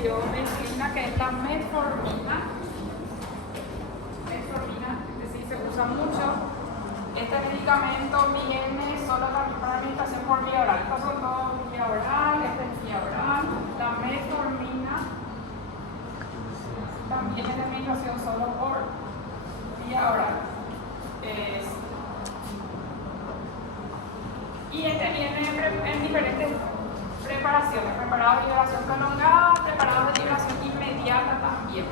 medicación de insulina que es la metformina. Metformina, que sí se usa mucho. Este medicamento viene solo para administración por vía oral. Estos son todos vía oral, este es vía oral. La metformina también es de administración solo por vía oral. Y este viene en diferentes preparaciones, preparados de liberación prolongada, preparados de liberación inmediata también.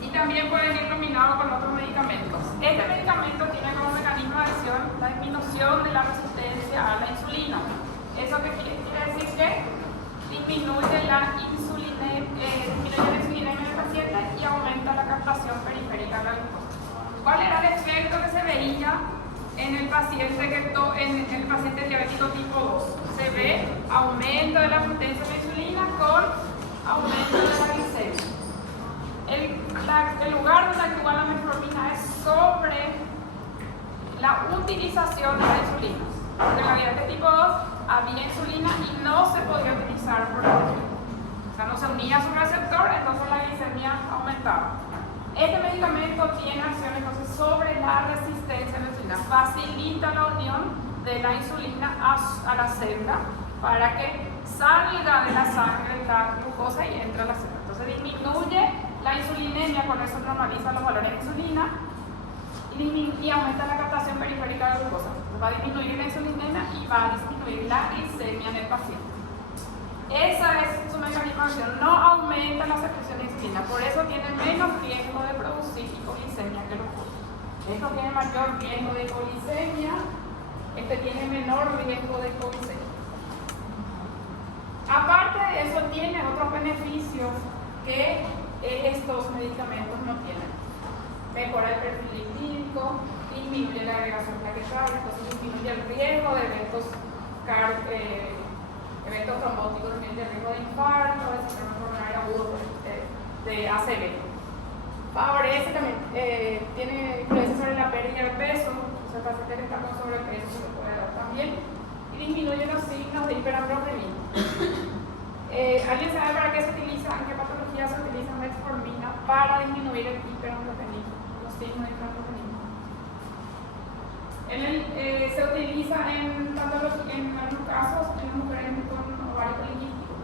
Y también pueden ir combinados con otros medicamentos. Este medicamento tiene como mecanismo de acción la disminución de la resistencia a la insulina. ¿Eso qué quiere decir? Que disminuye la insulinemia en el paciente y aumenta la captación periférica de la glucosa. ¿Cuál era el efecto que se veía en el paciente diabético tipo 2? Se ve aumento de la potencia de la insulina con aumento de la glicemia. El lugar donde actúa la metformina es sobre la utilización de la insulina. Porque en la diabetes tipo 2 había insulina y no se podía utilizar por la insulina. O sea, no se unía a su receptor, entonces la glicemia aumentaba. Este medicamento tiene acción entonces sobre la resistencia a la insulina, facilita la unión de la insulina a la célula para que salga de la sangre la glucosa y entre a la célula. Entonces disminuye la insulinemia, con eso normaliza los valores de insulina y aumenta la captación periférica de la glucosa. Entonces va a disminuir la insulinemia y va a disminuir la glicemia en el paciente. Esa es su mecanismo de acción, no aumenta la secreción de insulina, por eso tiene menos riesgo de producir hipoglicemia que los otros. Esto tiene mayor riesgo de hipoglicemia, este tiene menor riesgo de hipoglicemia. Aparte de eso, tiene otros beneficios que estos medicamentos no tienen. Mejora el perfil lipídico, disminuye la agregación plaquetaria, entonces disminuye el riesgo de eventos trombóticos, disminuye el riesgo de infarto, de síndrome pulmonar agudo, de ACV. Favorece también, tiene influencia sobre la pérdida de peso, o sea, el paciente que está con sobrepeso se lo puede dar también, y disminuye los signos de hiperandrogenismo. ¿Alguien sabe para qué se utiliza, en qué patología se utiliza metformina para disminuir el hiperandrogenismo, los signos de hiperandrogenismo? Se utiliza en algunos casos en mujeres con ovario poliquístico,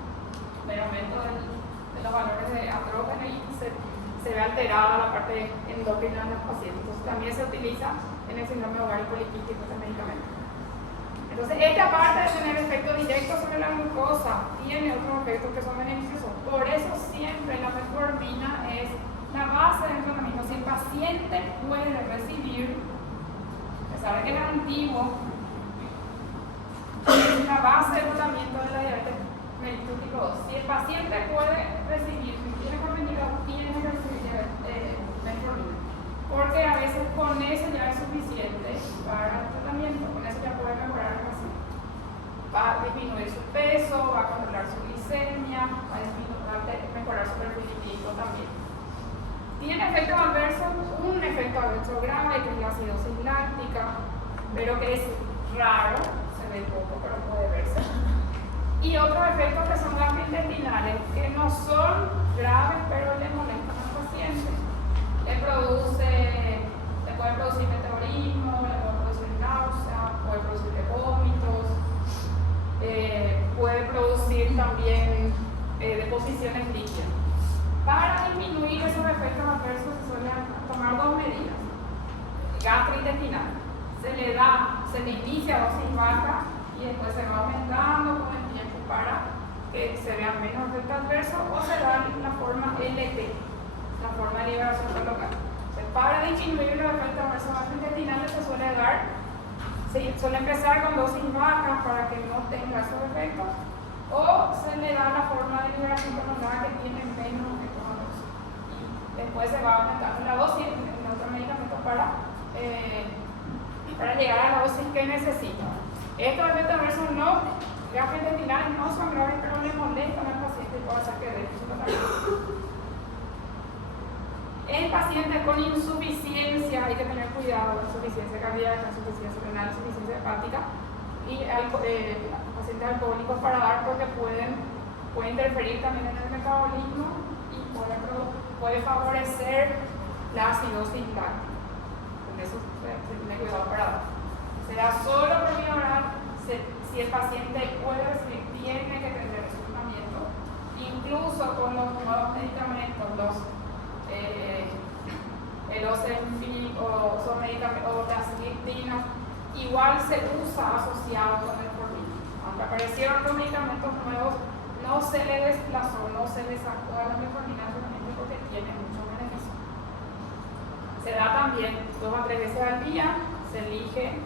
el aumento de los valores de andrógeno y se ve alterada la parte endocrina de los pacientes. Entonces también se utiliza en el síndrome de ovario poliquístico este medicamento. Entonces, aparte de tener efecto directo sobre la glucosa, tiene otros efectos que son beneficiosos. Por eso siempre la metformina es la base del tratamiento. Si el paciente puede recibir, se sabe que es antiguo, es la base del tratamiento de la diabetes mellitus tipo 2. Si el paciente puede recibir, si tiene coordinador, tiene que recibir metformina. Porque a veces con eso ya es suficiente para el tratamiento, con eso ya puede mejorar el paciente. Va a disminuir su peso, va a controlar su glicemia, va a mejorar su perfil lipídico también. Tiene efectos adversos, un efecto adverso grave que es la acidosis láctica, pero que es raro, se ve poco, pero puede verse. Y otros efectos que son gastrointestinales, que no son graves, pero le molestan al paciente. Le puede producir meteorismo, le puede producir náusea, puede producir vómitos, puede producir también deposiciones líquidas. Para disminuir esos efectos adversos se suelen tomar dos medidas. Gastrointestinal. Se le inicia a dosis baja y después se va aumentando con el tiempo para que se vean menos efectos adversos, o se da la forma LP, la forma de liberación prolongada. Para disminuir los efectos adversos gastrointestinales se suele empezar con dosis bajas para que no tenga esos efectos, o se le da la forma de liberación prolongada que tiene menos efectos adversos. Y después se va aumentando la dosis en otro medicamento para llegar a la dosis que necesita. Estos efectos adversos gastrointestinales no son graves, pero le molestan al paciente y puede hacer que deje su tratamiento. En pacientes con insuficiencia hay que tener cuidado, insuficiencia cardíaca, insuficiencia renal, insuficiencia hepática, y hay pacientes pacientes alcohólicos para dar porque puede interferir también en el metabolismo y puede favorecer la acidosis gástrica. Por eso se tiene cuidado para dar. Se da solo por vía oral si el paciente puede recibir, tiene que tener su tratamiento, incluso con los nuevos medicamentos, el Ozempic o las gliptinas, igual se usa asociado con el metformina. Aunque aparecieron los medicamentos nuevos, no se le desplazó, no se le sacó a la metformina porque tiene mucho beneficio. Se da también 2 a 3 veces al día, se elige,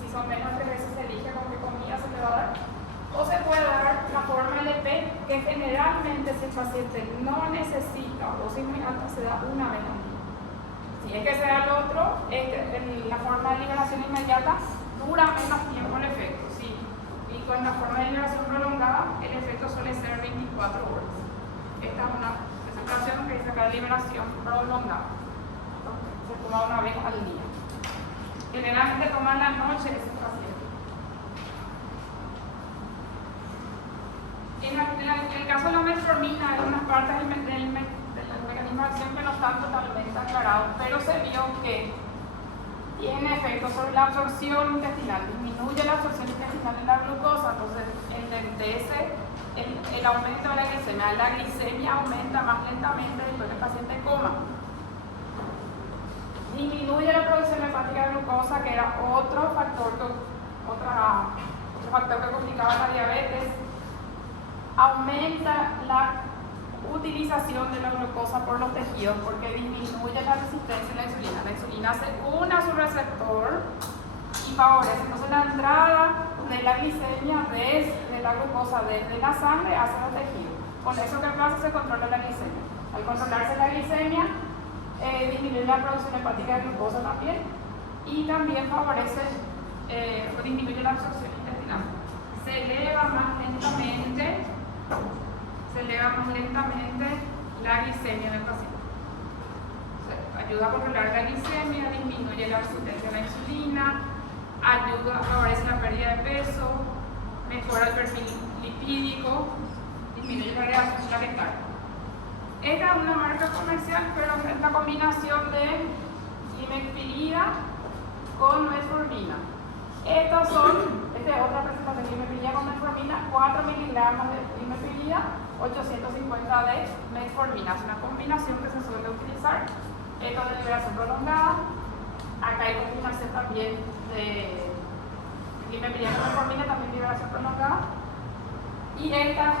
si son menos de 3 veces se elige con qué comida se le va a dar, o se puede dar la forma LP, que generalmente si el paciente no necesita dosis muy alta, se da una vez al día. Si es que se da el otro, la forma de liberación inmediata dura menos tiempo el efecto, sí. Y con la forma de liberación prolongada, el efecto suele ser 24 horas. Esta es una presentación que dice acá liberación prolongada. Se toma una vez al día. Generalmente toma en la noche ese paciente. En el caso de la metformina, hay unas partes del mecanismo de acción que no están totalmente aclarados, pero se vio que tiene efectos sobre la absorción intestinal, disminuye la absorción intestinal de la glucosa, entonces enlentece el aumento de la glicemia. La glicemia aumenta más lentamente después que el paciente coma. Disminuye la producción hepática de glucosa, que era otro factor que complicaba la diabetes. Aumenta la utilización de la glucosa por los tejidos porque disminuye la resistencia a la insulina. La insulina se une a su receptor y favorece entonces la entrada de la glicemia de la glucosa desde la sangre hacia los tejidos. Con eso que pasa se controla la glicemia. Al controlarse la glicemia, disminuye la producción hepática de glucosa también y también favorece o disminuye la absorción intestinal. Se eleva más lentamente la glicemia del paciente. O sea, ayuda a controlar la glicemia, disminuye la resistencia a la insulina, favorece la pérdida de peso, mejora el perfil lipídico, disminuye la agregación plaquetaria. Esta es una marca comercial, pero es la combinación de limepirida con metformina. Esta es otra presentación de limepirida con metformina, 4 miligramos de limepirida, 850 de metformina. Es una combinación que se suele utilizar. Esto de liberación prolongada. Acá hay combinación también de limepirida con metformina, también liberación prolongada. Y esta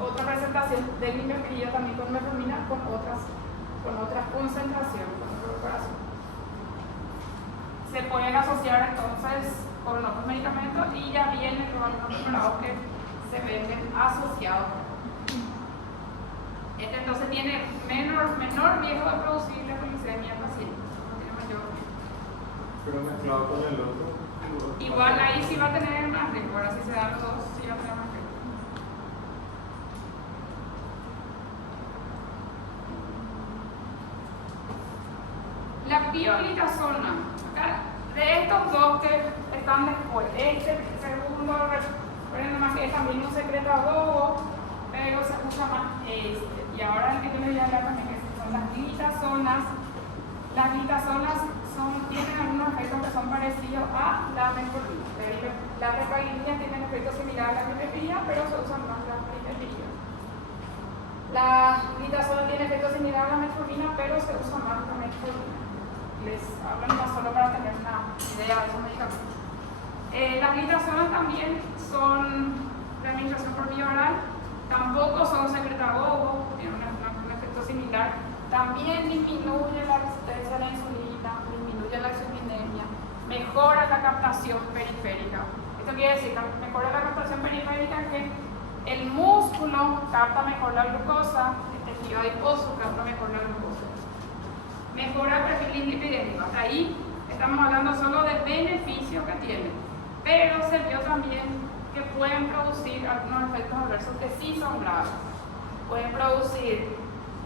otra presentación de limepirida también con metformina con otras concentraciones, con otra preparación. Se pueden asociar entonces con otros medicamentos y ya vienen los algunos preparados que se venden asociados. Este entonces tiene menor riesgo de producir la glicemia en paciente, no tiene mayor riesgo. Pero mezclado con el otro. Igual ahí sí va a tener más riesgo, ahora si se dan los dos, sí va a tener más riesgo. La pioglitazona, de estos dos que están después, este segundo, recuerden nomás que es también un secretagogo, pero se usa más este. Y ahora el que yo les voy a hablar también que son las glitazonas. Las glitazonas tienen algunos efectos que son parecidos a la metformina. Las repaglinias tienen efectos similares a la limepirida, pero se usan más las limepirida. La glitazona tiene efectos similares a la metformina, pero se usa más la metformina. Les hablo más solo para tener una idea de esos medicamentos. Las glitazonas también son de administración por vía oral, tampoco son secretagogos, tienen un efecto similar. También disminuye la resistencia a la insulina, disminuye la insulinemia, mejora la captación periférica. Esto quiere decir que mejora la captación periférica, que el músculo capta mejor la glucosa, el tejido adiposo capta mejor la glucosa. Mejora el perfil lipidémico. Hasta ahí estamos hablando solo de beneficios que tiene, pero se vio también que pueden producir algunos efectos adversos que sí son graves. Pueden producir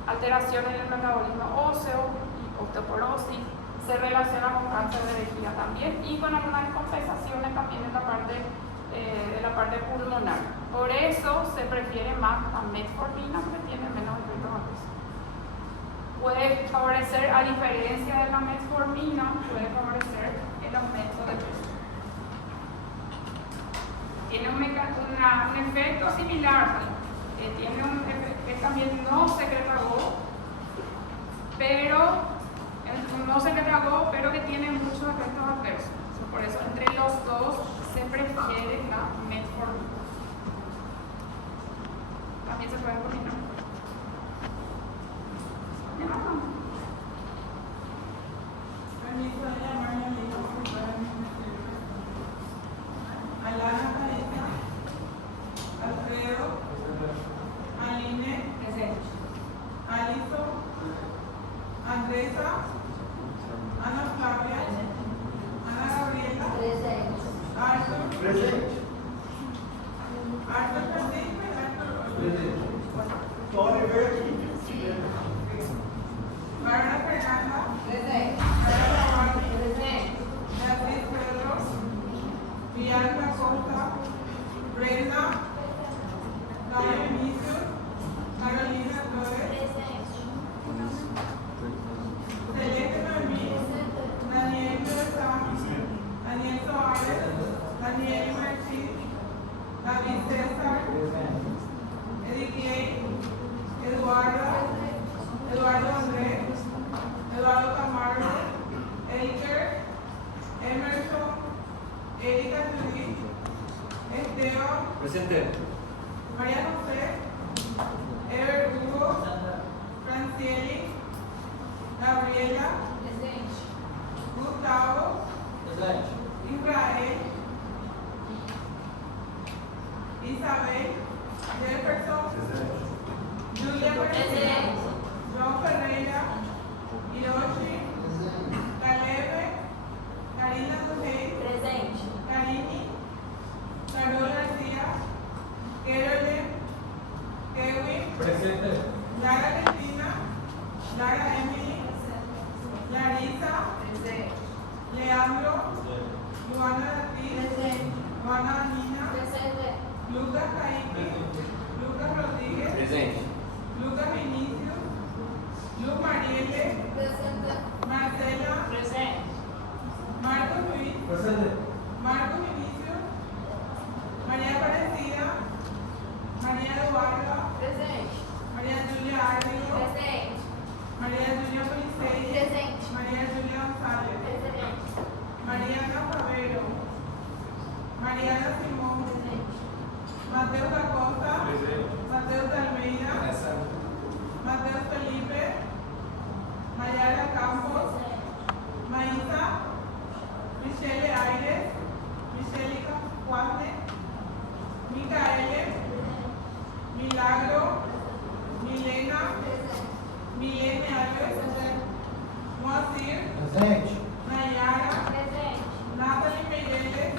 alteraciones en el metabolismo óseo y osteoporosis, se relaciona con cáncer de vejiga también y con algunas compensaciones también en la parte de la parte pulmonar. Por eso se prefiere más la metformina porque tiene menos efectos adversos. Puede favorecer, a diferencia de la metformina, puede favorecer el aumento de peso. Tiene un efecto similar, tiene un efecto que también no secretagó, pero que tiene muchos efectos adversos. Por eso entre los dos se prefiere la metformina. También se puede combinar. Alana Vanessa, Alfredo, Aline, Alison, Andresa, Ana Flavia, Ana Gabriela, Arthur, Arthur Castillo, Bárbara Fernanda, Bárbara Juárez, Beatriz Pedro, Bianca Costa, Brenda, David Vinicius, Carolina Flores, Celeste Noemí, Daniel Llorezán, Daniel Soares, Daniel Marchi, David César, Edith Gay, Eduardo Andrés, Eduardo Camargo, Elker, Emerson, Erika Judith, Esteban, Presente. María José, Ever Hugo, Francieli, Gabriela, Gustavo, Israel, Isabel, Jefferson, Julia García, Joan Ferreira, Hiroshi, Calebe, Karina Dujey, Karini, Carol García, Kerole, Kevin, Presente. Lara Cristina, Lara Emily, Larisa, Leandro, Luana Ortiz, Juana Nina, Lucas Caíque, Lucas Rodríguez, Presente. Lucas Vinicius, Luz Marielle, Marcela, Marcos Luis, Presente. Marcos Vinicius, María Aparecida, María Eduarda, María Julia Árdigo, María Julia Policei, María Julia González, Mariana Favero, Mariana Simón, Mateo Acosta, Mateo Almeida, Mateo Felipe, Mayara Campos, Maísa, Michelle Aires, Michelle Juane, Micaele, Milagro, Milena, Milene Alves, Moacir, Nayara, Natalie Meireles,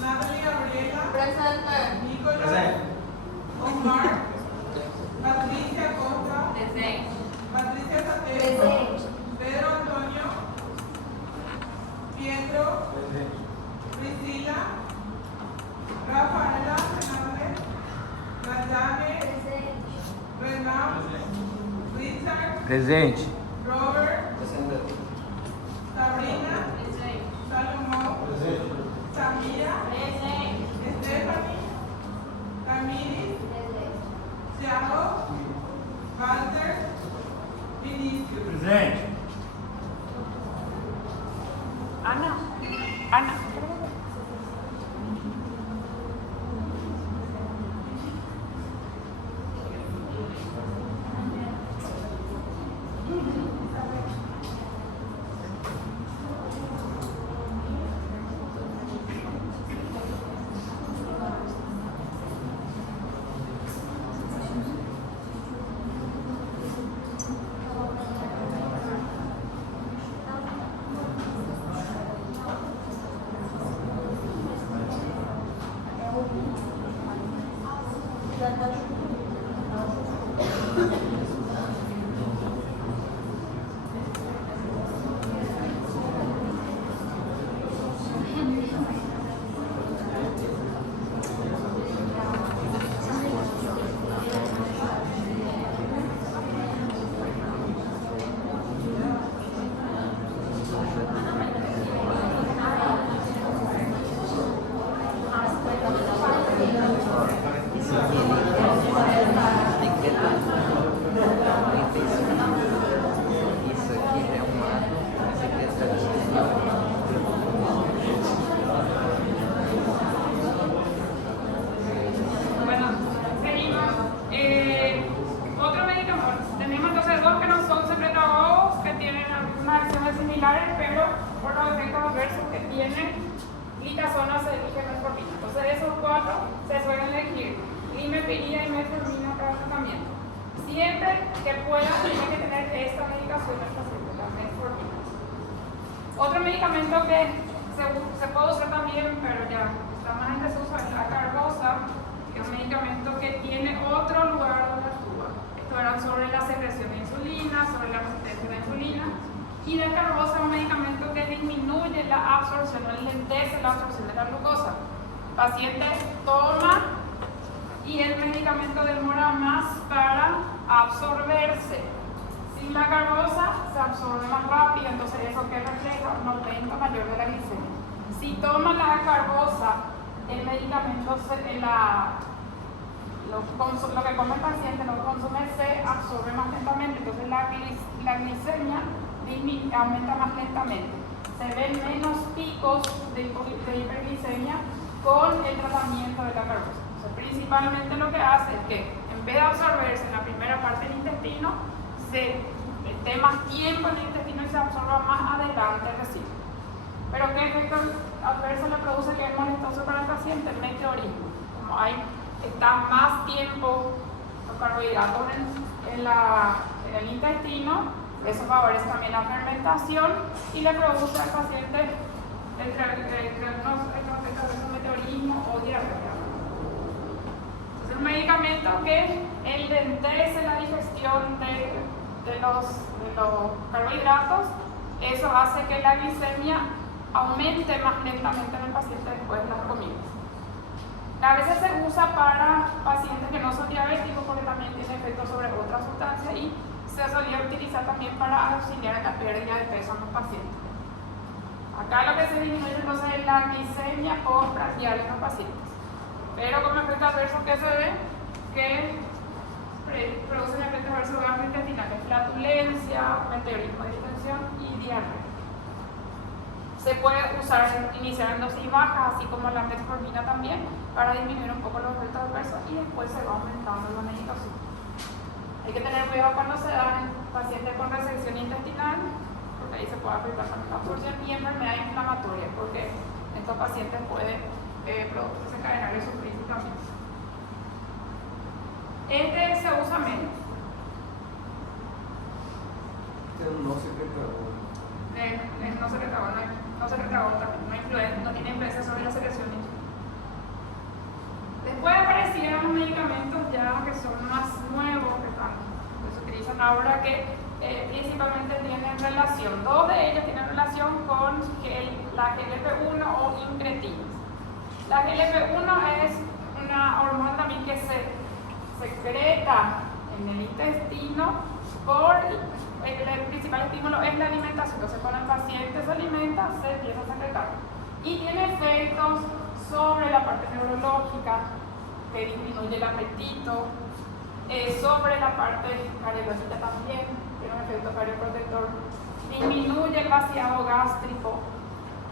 Natalie Gabriela, Nicolás, Omar, Patricia Costa, Patricia Satero, Pedro Antonio, Pietro, Priscila, Rafaela Fernández, Rayane, Renan, Richard, Presente. Robert, Presente. Sabrina, Salomón, Samira, Stephanie, Camille, Thiago, Walter, Vinicius. Presente. Ana. Bueno, seguimos. Otro medicamento. Tenemos entonces dos que no son secretagogos, que tienen algunas acciones similares, pero por los efectos adversos que tienen, glitazona se elige metformina. Entonces, esos cuatro se suelen elegir: limepirida y metformina para tratamiento. Siempre que pueda, tiene que tener esta medicación el paciente, la metformina. Otro medicamento que se puede usar también, pero ya está más en desuso, es la carbosa, que es un medicamento que tiene otro lugar donde actúa. Esto era sobre la secreción de insulina, sobre la resistencia a la insulina. Y la carbosa es un medicamento que disminuye la absorción, o enlentece la absorción de la glucosa. El paciente toma y el medicamento demora más para absorberse. Sin la carbosa se absorbe más rápido, entonces eso que refleja un aumento mayor de la glicemia. Si toma la carbosa, el medicamento, lo que come el paciente, lo que consume, se absorbe más lentamente, entonces la glicemia aumenta más lentamente. Se ven menos picos de hiperglicemia con el tratamiento de la carbosa. Entonces, principalmente lo que hace es que en vez de absorberse en la primera parte del intestino, se esté más tiempo en el intestino y se absorba más adelante recién. Pero ¿qué efecto adverso le produce que es molestoso para el paciente? El meteorismo. Como está más tiempo los carbohidratos en el intestino, eso favorece también la fermentación y le produce al paciente un meteorismo o diarrea. Es un medicamento que enlentece la digestión de los carbohidratos. Eso hace que la glicemia aumente más lentamente en el paciente después de las comidas. A veces se usa para pacientes que no son diabéticos porque también tiene efectos sobre otras sustancias y se solía utilizar también para auxiliar en la pérdida de peso en los pacientes. Acá lo que se disminuye entonces es la glicemia postprandial en los pacientes. Pero como efecto adverso que se ve, que producen efectos adversos gastrointestinales, flatulencia, meteorismo de distensión y diarrea. Se puede iniciar en dosis bajas, así como la metformina también, para disminuir un poco los efectos adversos y después se va aumentando la medicación. Hay que tener cuidado cuando se dan en pacientes con resección intestinal, porque ahí se puede afectar también la absorción, y enfermedad inflamatoria, porque en estos pacientes puede desencadenar eso principalmente. Este se usa menos. No secretagón. No secretagón también, no tiene influencia sobre la secreción de insulina. Después aparecieron medicamentos ya que son más nuevos, que se utilizan ahora, que principalmente tienen relación. Dos de ellos tienen relación con la GLP-1 o incretins. La GLP-1 es una hormona también que se secreta en el intestino por el principal estímulo es la alimentación. Entonces, cuando el paciente se alimenta, se empieza a secretar. Y tiene efectos sobre la parte neurológica, que disminuye el apetito, sobre la parte cardiológica también, tiene un efecto cardioprotector, disminuye el vaciado gástrico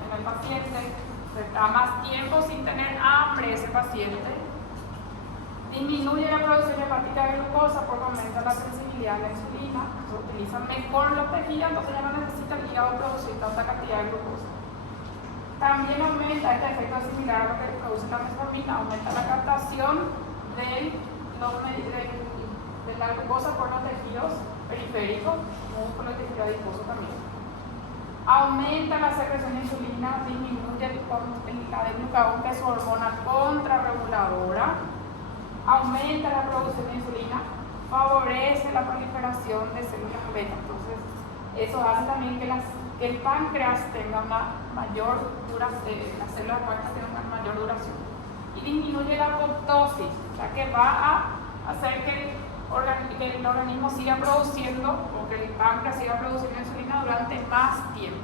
en el paciente, se está más tiempo sin tener hambre ese paciente, disminuye la producción hepática de glucosa porque aumenta la sensibilidad a la insulina, se utilizan mejor los tejidos, entonces ya no necesita el hígado producir tanta cantidad de glucosa. También aumenta este efecto similar a lo que produce la metformina, aumenta la captación de la glucosa por los tejidos periféricos, músculo y tejido adiposo también. Aumenta la secreción de insulina, disminuye la de glucagón, que es su hormona contrarreguladora, aumenta la producción de insulina, favorece la proliferación de células beta. Entonces, eso hace también que el páncreas tenga una mayor duración, las células muertas tengan una mayor duración. Y disminuye la apoptosis, o sea que va a hacer que el organismo siga produciendo, o que el páncreas siga produciendo insulina durante más tiempo.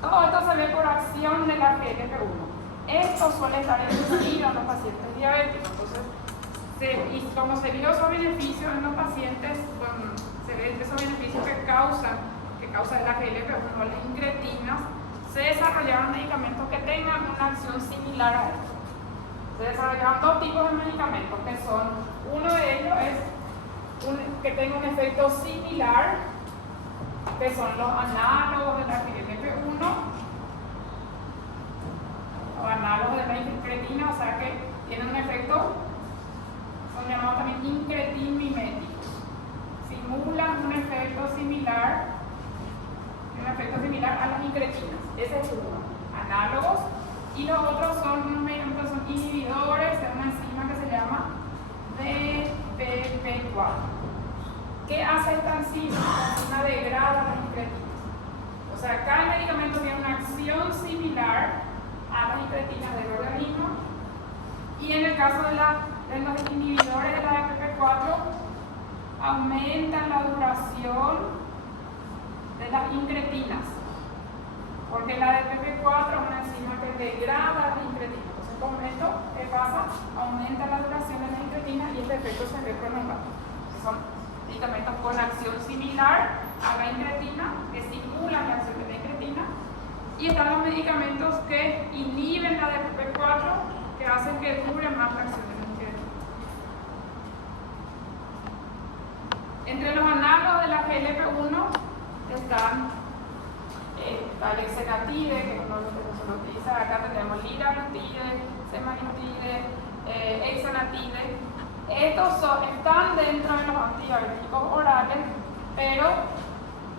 Todo esto se ve por acción de la GLP-1. Esto suele estar incluido en los pacientes diabéticos, entonces y como se vio esos beneficios en los pacientes, se ve esos beneficios que causa la GLP-1, las incretinas, se desarrollaron medicamentos que tengan una acción similar a esto. Se desarrollaron dos tipos de medicamentos, que son, uno de ellos es que tenga un efecto similar, que son los análogos de la GLP-1, o análogos de la incretina, o sea que tienen un efecto, son llamados también incretin-miméticos. Simulan un efecto similar a las incretinas. Ese es uno, análogos. Y los otros son inhibidores de una enzima que se llama DPP4. ¿Qué hace esta enzima? La enzima degrada las incretinas. O sea, cada medicamento tiene una acción similar a las incretinas del organismo. Y en el caso de los inhibidores de la DPP4, aumentan la duración de las incretinas, porque la DPP4 es una enzima que degrada las incretinas. Entonces, con esto, ¿qué pasa? Aumenta la duración de las incretinas y este efecto se ve prolongado. Son medicamentos con acción similar a la incretina, que simulan la acción de la incretina, y están los medicamentos que inhiben la DPP4, que hacen que dure más la acción de la incretina. Entre los análogos de la GLP-1 está el exenatide, que es uno de los que se utiliza. Acá tenemos liraglutide, semaglutide, exenatide. Estos están dentro de los antidiabéticos orales, pero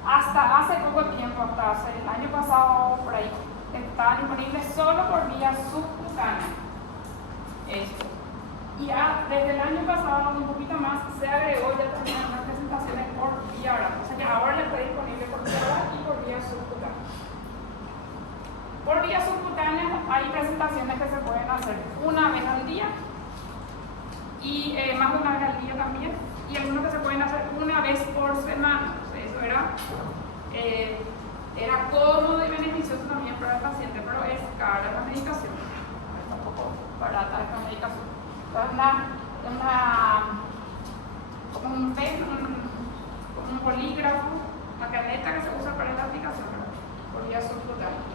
hasta hace poco tiempo, hasta hace el año pasado por ahí, estaban disponibles solo por vía subcutánea. Esto. Y desde el año pasado, un poquito más, se agregó ya también unas presentaciones por vía oral. O sea que ahora ya está disponible por vía oral y por vía subcutánea. Por vía subcutánea hay presentaciones que se pueden hacer una vez al día y más de una vez al día también, y algunos que se pueden hacer una vez por semana. O sea, eso era cómodo y beneficioso también para el paciente, pero es cara la medicación. Es un poco barata esta medicación. Como un polígrafo, una caneta que se usa para la aplicación, por vía subcutánea.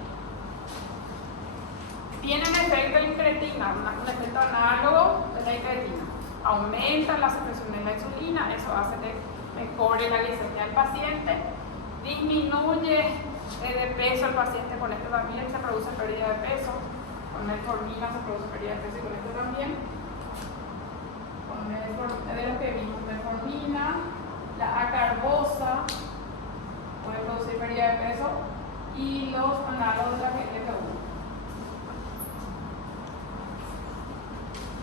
Tiene un efecto de incretina, un efecto análogo de la incretina. Aumenta la secreción de la insulina, eso hace que mejore la glicemia del paciente, disminuye de peso al paciente, con esto también se produce pérdida de peso, con metformina se produce pérdida de peso y con esto también. De lo que vimos, metformina, la acarbosa puede producir pérdida de peso y los análogos de la GLP-1.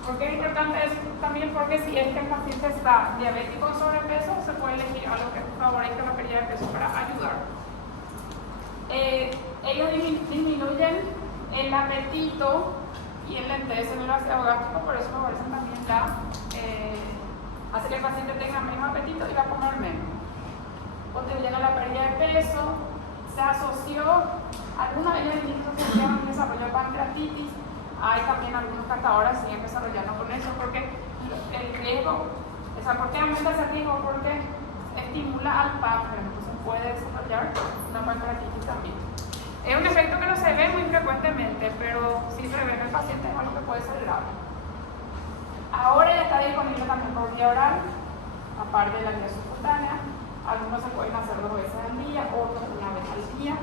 ¿Por qué es importante eso? También porque si es que el paciente está diabético o sobrepeso, se puede elegir algo que favorezca la pérdida de peso para ayudar. Ellos disminuyen el apetito y el lentece en el ácido gástrico, por eso favorecen también hace que el paciente tenga menos apetito y va a comer menos. Contribuyendo a la pérdida de peso, se asoció, algunas de ellas asociaron el desarrollo de pancreatitis. Hay también algunos que hasta ahora siguen desarrollando con eso, porque el riesgo, ¿por qué aumenta ese riesgo? Porque estimula al páncreas, entonces puede desarrollar una pancreatitis también. Es un efecto que no se ve muy frecuentemente, pero si se ve en el paciente es algo que puede ser grave. Ahora ya está disponible también por vía oral, aparte de la vía subcutánea. Algunos se pueden hacer 2 veces al día, otros una vez al día,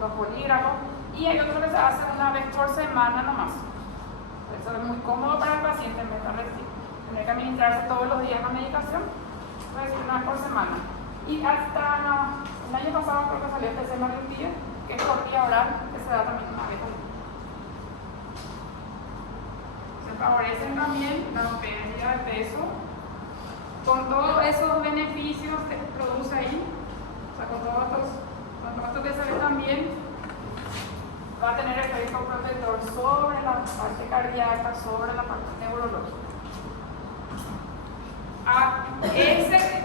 los polígrafos, y hay otros que se hacen una vez por semana nomás. Eso es muy cómodo para el paciente, en vez de tener que administrarse todos los días la medicación, pues una vez por semana. Y hasta el año pasado creo que salió este semaglutide, que es por vía oral, que se da también una vez al día. Favorecen también la pérdida de peso, con todos esos beneficios que produce ahí, o sea, con todo esto que se ve también, va a tener efecto protector sobre la parte cardíaca, sobre la parte neurológica.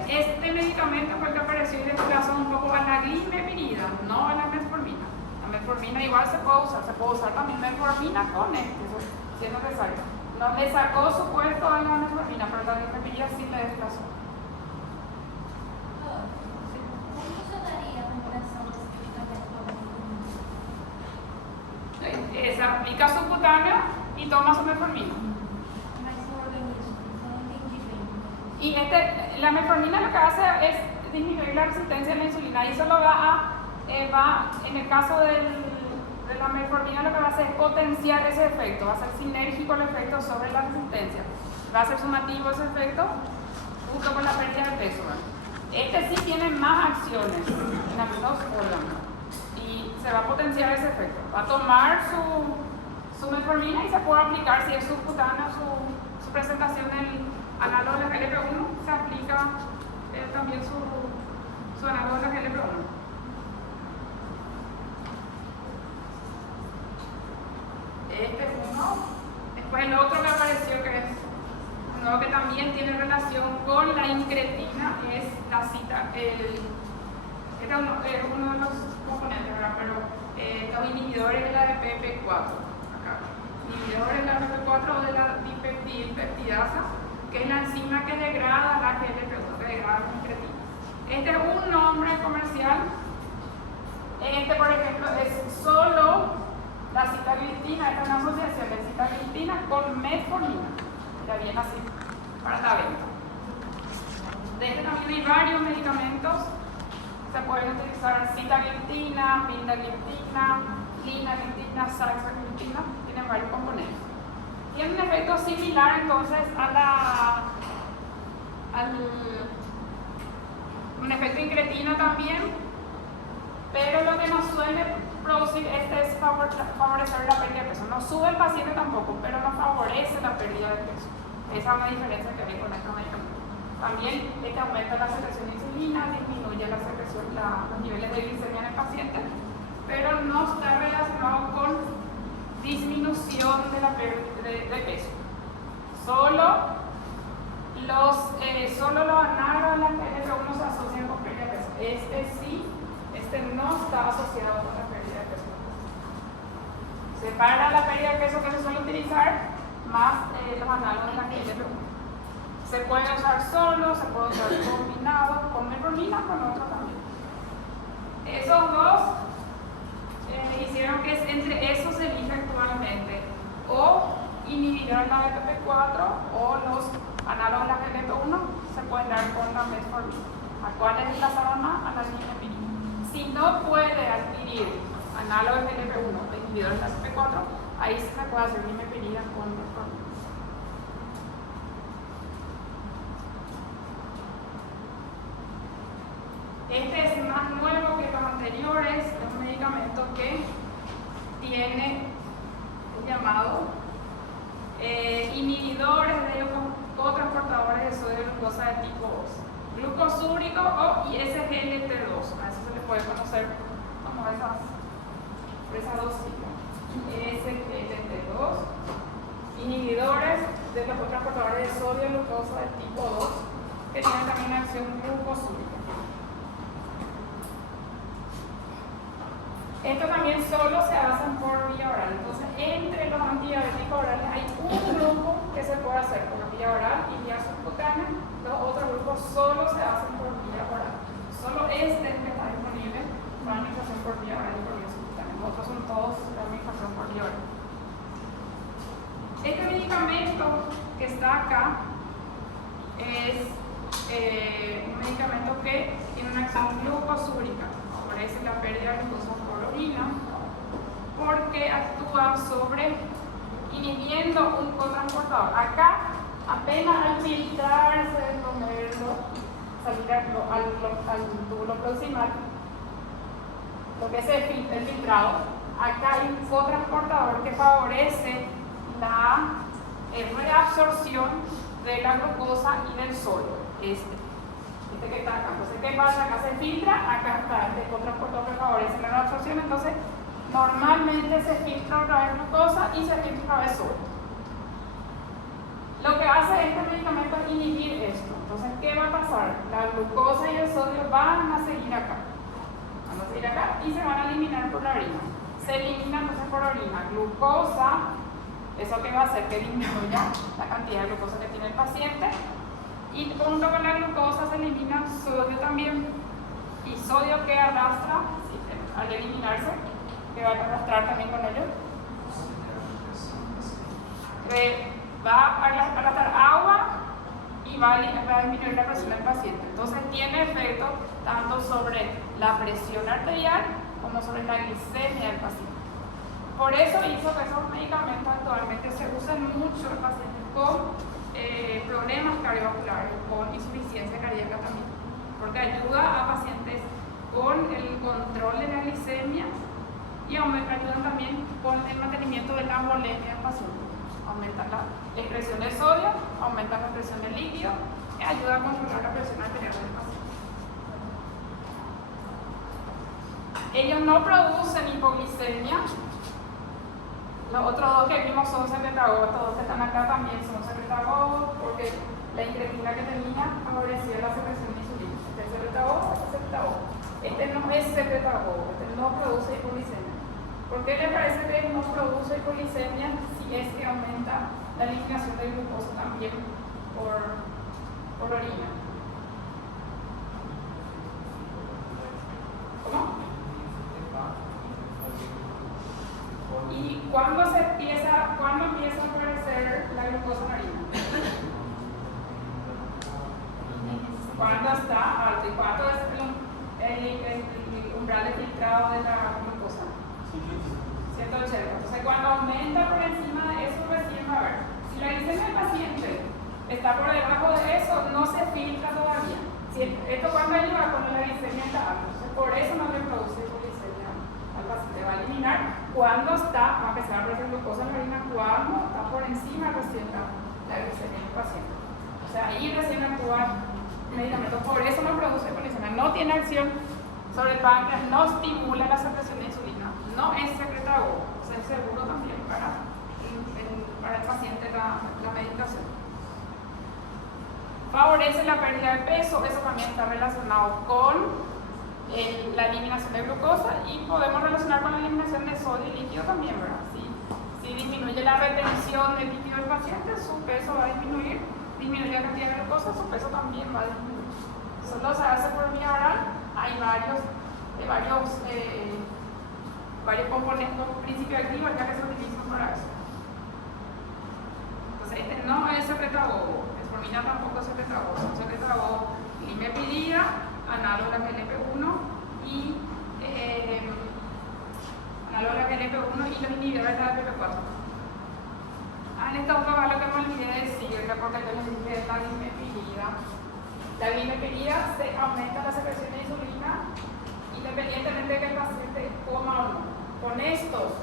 Este medicamento fue el que apareció y desplazó un poco a la glimepirida, no a la metformina. La metformina igual se puede usar también metformina con esto, si es necesario. No le sacó su puesto a la metformina, pero la limepirida sí le desplazó. ¿Cómo se daría a comparación Se aplica subcutáneo y toma su metformina. Y la metformina lo que hace es disminuir la resistencia a la insulina y eso lo va en el caso de la metformina lo que va a hacer es potenciar ese efecto, va a ser sinérgico el efecto sobre la resistencia, va a ser sumativo ese efecto junto con la pérdida de peso. Este sí tiene más acciones en los dos órganos y se va a potenciar ese efecto. Va a tomar su metformina y se puede aplicar si es subcutáneo su presentación del análogo de la GLP-1, se aplica también su análogo de la GLP-1. Este es uno. Después el otro que apareció que es uno que también tiene relación con la incretina es la cita. Este es uno de los componentes, ¿verdad? Pero los inhibidores de la DPP4. Acá. Inhibidores de la DPP4 o de la dipeptidasa, que es la enzima que degrada la GLP-1, que degrada la incretina. Este es un nombre comercial. Este, por ejemplo, es solo la sitagliptina, es una asociación de sitagliptina con metformina, ya viene así, para la venta. De este también hay varios medicamentos, se pueden utilizar sitagliptina, vildagliptina, linagliptina, saxagliptina, tienen varios componentes. Tiene un efecto similar entonces un efecto incretina también, pero lo que nos suele producir es favorecer la pérdida de peso. No sube el paciente tampoco, pero no favorece la pérdida de peso. Esa es una diferencia que hay con estos medicamentos. También aumenta la secreción de insulina, disminuye los niveles de glicemia en el paciente, pero no está relacionado con disminución de la pérdida de peso. Solo los análogos de la GLP-1 se asocian con pérdida de peso. Este no está asociado con la pérdida de peso. Separa la pérdida de peso que se suele utilizar más los análogos de la GLP-1. Se puede usar solo, se puede usar combinado con metformina, con otro también. Esos dos hicieron que entre esos se elija actualmente o inhibidor la DPP4 o los análogos de la GLP-1 se pueden dar con la metformina. ¿A cuál es la más? A la limepirida. Si no puede adquirir análogo de GLP-1 o inhibidor de la DPP4, ahí se puede hacer limepirida con metformina. Este es más nuevo que los anteriores, es un medicamento que tiene llamado inhibidores de cotransportadores de sodio de glucosa de tipo 2, glucosúrico o ISGLT2, a eso se le puede conocer como esas dos siglas, ISGLT2, inhibidores de los cotransportadores de sodio de glucosa de tipo 2, que tienen también una acción glucosúrica. Esto también solo se hacen por vía oral. Entonces, entre los antidiabéticos orales hay un grupo que se puede hacer por vía oral y vía subcutánea. Los otros grupos solo se hacen por vía oral. Solo este que está disponible para administración por vía oral y por vía subcutánea. Los otros son todos de administración por vía oral. Este medicamento que está acá es un medicamento que tiene una acción glucosúrica. Favorece la pérdida de glucosa por orina porque actúa sobre inhibiendo un cotransportador. Acá apenas al filtrarse el glomérulo, salir al túbulo proximal, lo que es el filtrado, acá hay un cotransportador que favorece la reabsorción de la glucosa y del sodio. Este que está acá. Entonces, ¿qué pasa? Acá se filtra, acá está este cotransportador que favorece la reabsorción. Entonces, normalmente se filtra otra vez glucosa y se filtra otra vez sodio. Lo que hace este medicamento es inhibir esto. Entonces, ¿qué va a pasar? La glucosa y el sodio van a seguir acá. Van a seguir acá y se van a eliminar por la orina. Se elimina entonces por orina glucosa ¿Eso qué va a hacer? Que disminuya la cantidad de glucosa que tiene el paciente. Y junto con la glucosa se elimina sodio también. Y sodio que arrastra, al eliminarse, que va a arrastrar también con ello, va a arrastrar agua y va a disminuir la presión del paciente. Entonces tiene efecto tanto sobre la presión arterial como sobre la glicemia del paciente. Por eso hizo que esos medicamentos actualmente se usan mucho en pacientes con problemas cardiovasculares, con insuficiencia cardíaca también, porque ayuda a pacientes con el control de la glicemia y ayudan también con el mantenimiento de la hemolemia del paciente. Aumentan la excreción de sodio, aumentan la presión del líquido y ayuda a controlar la presión arterial del paciente. Ellos no producen hipoglicemia. Los otros dos que vimos son secretagogos, estos dos que están acá también son secretagogos porque la incretina que tenía favorecía la secreción de insulina. Este es secretagogo, este es secretagogo. Este no es secretagogo, este no produce hipoglicemia. ¿Por qué le parece que no produce hipoglicemia si es que aumenta la eliminación de glucosa también por orina? ¿Cómo? ¿Y cuándo empieza a aparecer la glucosa en la orina? ¿Cuándo está alto? ¿Y cuánto es el umbral de filtrado de la glucosa? 180. Entonces cuando aumenta por encima de eso recién va a ver. Si la glicemia del paciente está por debajo de eso, no se filtra todavía. Esto cuando ayuda cuando la glicemia está alta. Entonces por eso no le produce hipoglicemia al paciente. Va a eliminar cuando está, va a empezar a aparecer glucosa en la orina, cuando está por encima recién la glicemia del paciente. O sea, ahí recién actúa el medicamento. Por eso no produce hipoglicemia. No tiene acción sobre el páncreas, no estimula la secreción de insulina, no es secretagogo, o sea, es seguro también para el paciente la medicación. Favorece la pérdida de peso, eso también está relacionado con la eliminación de glucosa y podemos relacionar con la eliminación de sodio y líquido también, ¿verdad? Si disminuye la retención del líquido del paciente, su peso va a disminuir, disminuye la cantidad de glucosa, su peso también va a disminuir. Solo se hace por vía oral. Hay varios componentes, principios activos ya que se utilizan para eso. Entonces este no es secretagogo, metformina tampoco es secretagogo, son secretagogo limepirida, análogo a la GLP-1 y los inhibidores de la PP4. En esta otra va lo que me olvidé decirle porque yo les dije la limepirida. La glimepiridina se aumenta la secreción de insulina independientemente de que el paciente coma o no. Con estos,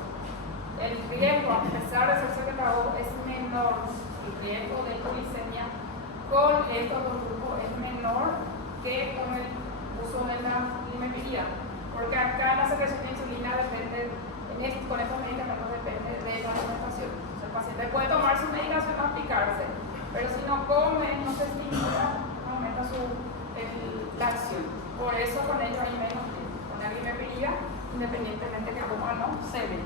el riesgo, a pesar de ser secretagogo, es menor. El riesgo de hipoglicemia con estos dos grupos es menor que con el uso de la glimepiridina. Porque acá la secreción de insulina depende, con estos medicamentos depende de la alimentación. O sea, el paciente puede tomar su medicación a aplicarse, pero si no come, no se estimula, aumenta la acción. Por eso con ellos hay menos tiempo. Con la glimepiridina, independientemente que coma o no, se ve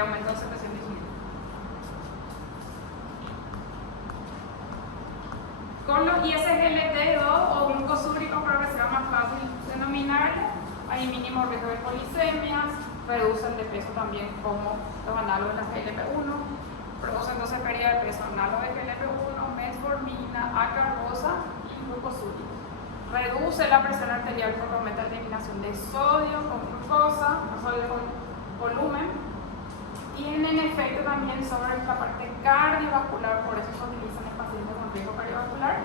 aumento de secreción de insulina. Con los ISGLT2 o glucosúricos, para que sea más fácil denominarlo, hay mínimo riesgo de policemias, reducen de peso también como los análogos de la GLP-1, producen entonces pérdida de peso análogo de GLP-1, metformina, acarbosa y glucosúricos. Reduce la presión arterial porque aumenta la eliminación de sodio con glucosa, no sodio con volumen. Tienen efecto también sobre la parte cardiovascular, por eso se utilizan en pacientes con riesgo cardiovascular.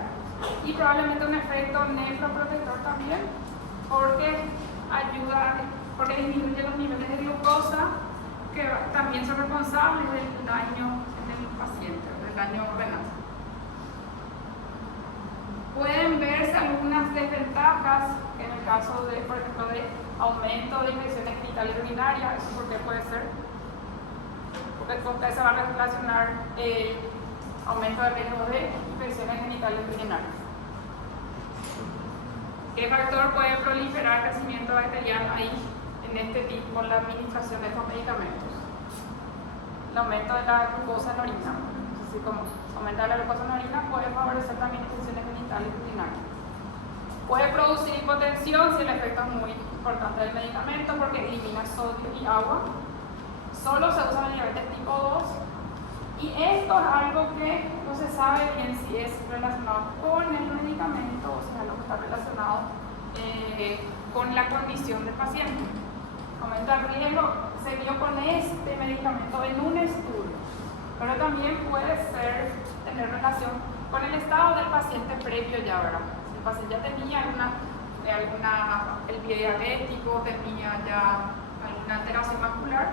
Y probablemente un efecto nefroprotector también, porque disminuye los niveles de glucosa que también son responsables del daño en el paciente, del daño renal. Pueden verse algunas desventajas en el caso de, por ejemplo, de aumento de infecciones genitales urinarias. ¿Eso por qué puede ser? Porque con qué se va a relacionar el aumento de riesgo de infecciones genitales urinarias. ¿Qué factor puede proliferar el crecimiento bacteriano ahí en este tipo con la administración de estos medicamentos? el aumento de la glucosa en la orina. Así como aumentar la glucosa en la orina puede favorecer también infecciones genitales y urinarias. Puede producir hipotensión si el efecto es muy importante del medicamento porque elimina sodio y agua. Solo se usa en la diabetes tipo 2. Y esto es algo que no se sabe bien si es relacionado con el medicamento o si es algo que está relacionado con la condición del paciente. Aumenta el riesgo se vio con este medicamento en un estudio, pero también puede tener relación con el estado del paciente previo ya, ¿verdad? Si el paciente ya tenía el pie diabético, tenía ya alguna alteración vascular,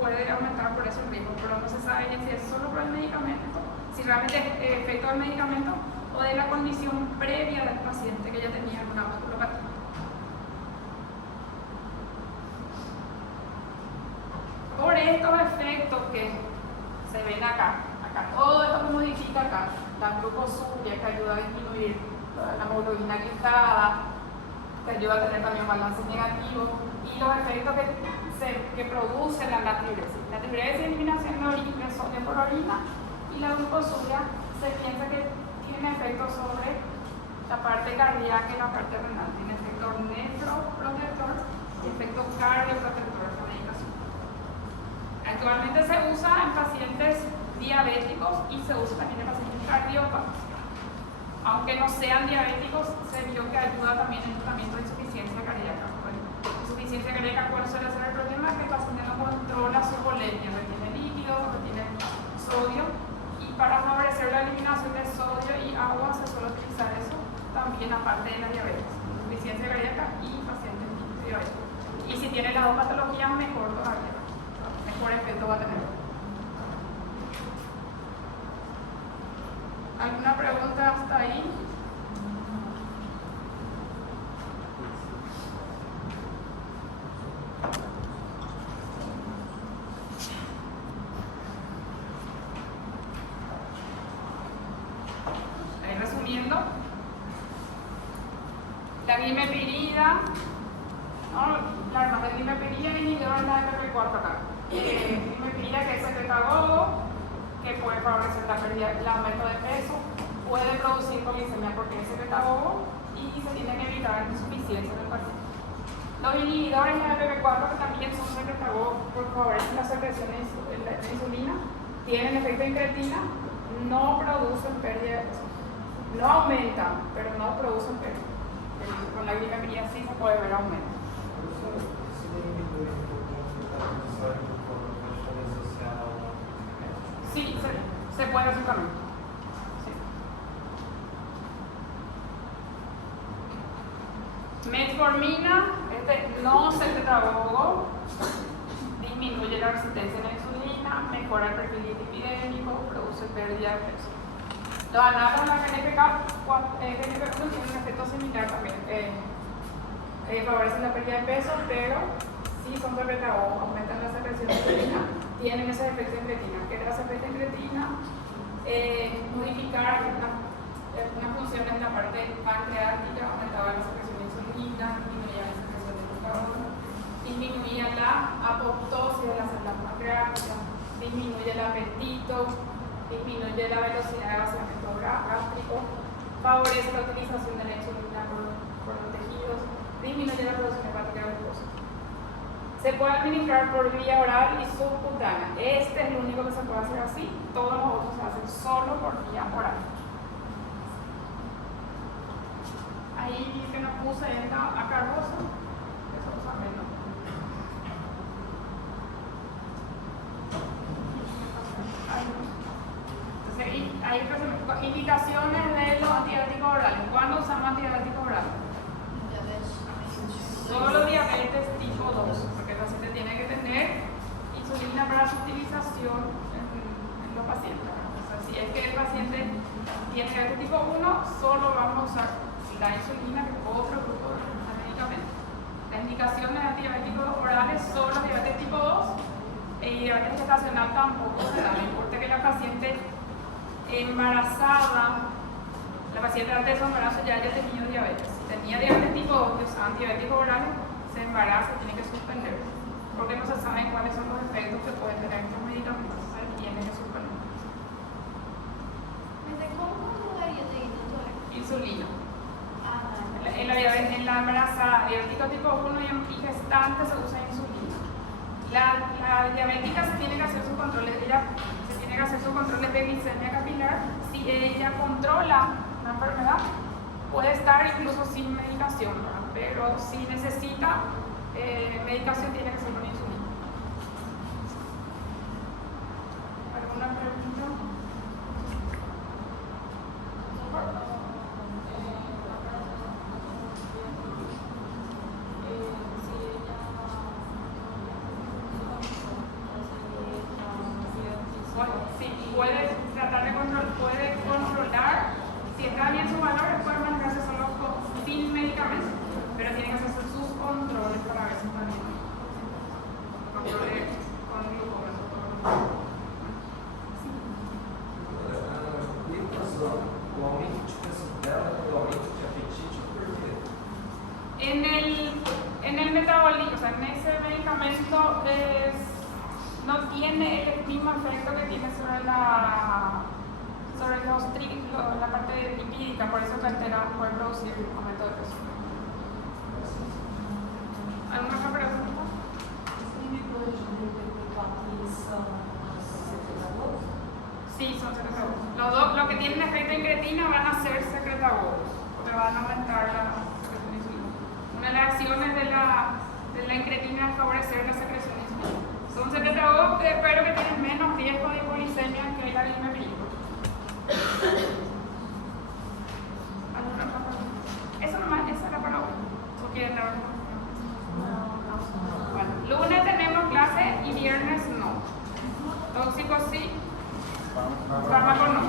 puede aumentar por eso el riesgo, pero no se sabe bien si es solo por el medicamento, si realmente es efecto del medicamento o de la condición previa del paciente que ya tenía alguna vasculopatía. Por estos efectos que se ven acá todo esto que modifica acá, la glucosuria que ayuda a disminuir la hemoglobina glicada, que ayuda a tener también balance negativo, y los efectos que produce la natriuresis. La natriuresis es eliminación de sodio por orina, y la glucosuria se piensa que tiene efectos sobre la parte cardíaca y la parte renal. Tiene efecto nefroprotector y efecto cardioprotector de la medicación. Actualmente se usa en pacientes diabéticos y se usa también en pacientes cardiópatas. Aunque no sean diabéticos, se vio que ayuda también en el tratamiento de insuficiencia cardíaca. Insuficiencia cardíaca, ¿cuál suele ser el problema? Que el paciente no controla su volemia, retiene líquido, retiene sodio, y para favorecer la eliminación de sodio y agua se suele utilizar eso también aparte de la diabetes, insuficiencia cardíaca y pacientes diabéticos. Y si tiene las dos patologías, mejor todavía, mejor efecto va a tener. ¿Alguna pregunta hasta ahí? Resumiendo, la glimepirida, ¿no? La hermana de glimepirida y inhibidor en la FP4 acá. Glimepirida, que es secretagogo, que puede favorecer el aumento de peso, puede producir hipoglicemia porque es secretagogo y se tiene que evitar insuficiencia del paciente. Los inhibidores en la FP4, que también son secretagogos porque favorecen la secreción de insulina, tienen efecto incretina, no producen pérdida de peso. No aumentan, pero no producen pérdida. Con la glimepirida sí se puede ver aumento. Sí, se puede hacer también. Sí. Metformina, no secretagogo, disminuye la resistencia a la insulina, mejora el perfil lipidémico, produce pérdida de peso. Los análogos de la GNP1 tienen un efecto similar también, favorecen la pérdida de peso, pero sí son secretagogos, aumentan la secreción de insulina, tienen ese efecto incretina. ¿Qué es el efecto incretina? Modificar unas funciones en la parte pancreática, aumentaba la secreción de insulina, disminuía la secreción de glucagón, disminuía la apoptosis de las células pancreáticas, disminuye el apetito, disminuye la velocidad de vaciamiento gástrico, favorece la utilización de la insulina por los tejidos, disminuye la producción hepática de glucosa. Se puede administrar por vía oral y subcutánea. Este es el único que se puede hacer así, todos los otros se hacen solo por vía oral. Ahí que nos puse a carboso, eso lo saben, ¿no? Hay indicaciones de los antibióticos orales. ¿Cuándo usamos antibióticos orales? Solo diabetes tipo 2, porque el paciente tiene que tener insulina para su utilización en los pacientes. O sea, si es que el paciente tiene diabetes tipo 1, solo vamos a usar la insulina, que es otro grupo de medicamentos. Las indicaciones de antibióticos orales solo diabetes tipo 2 y diabetes gestacional tampoco se da. No importa que la paciente embarazada, la paciente antes de su embarazo ya haya tenido diabetes. Si tenía diabetes tipo 2 y usaba antibióticos orales, se embaraza, tiene que suspender, porque no se saben cuáles son los efectos que pueden tener estos medicamentos. tiene que suspender. ¿Desde cómo conjugaría de Insulina. Ah, En la embarazada, diabético tipo 1 y gestante se usa insulina. La diabética se tiene que hacer sus controles, de glicemia capilar. Si ella controla una enfermedad, puede estar incluso sin medicación, ¿verdad? Pero si necesita medicación, tiene que ser con insulina. ¿Alguna pregunta? Sí, puede tratar de controlar, si está bien sus valores, puede manejarse solo sin medicamentos, pero tiene que hacer sus controles para ver si está bien. Controles con glucómetro. O aumento de peso dela, o aumento de apetite, por quê? En el metabolismo, o sea, en ese medicamento no tiene el mismo efecto que tiene sobre la parte lipídica, por eso que altera, puede producir aumento de peso. ¿Alguna otra pregunta? Sí, son secretagosos. Los que tienen efecto incretina van a ser secretagosos, porque van a aumentar la secreción de insulina. Una de las acciones de la incretina es favorecer la secreción de insulina. Son secretagosos, pero que tienen menos riesgo de hipoglicemia que la glimetrina. ¿Alguna otra pregunta? Eso nomás, esa era para hoy. ¿O quieren dar otra? Bueno, lunes tenemos clase y viernes no. Tóxicos sí, fármacos no.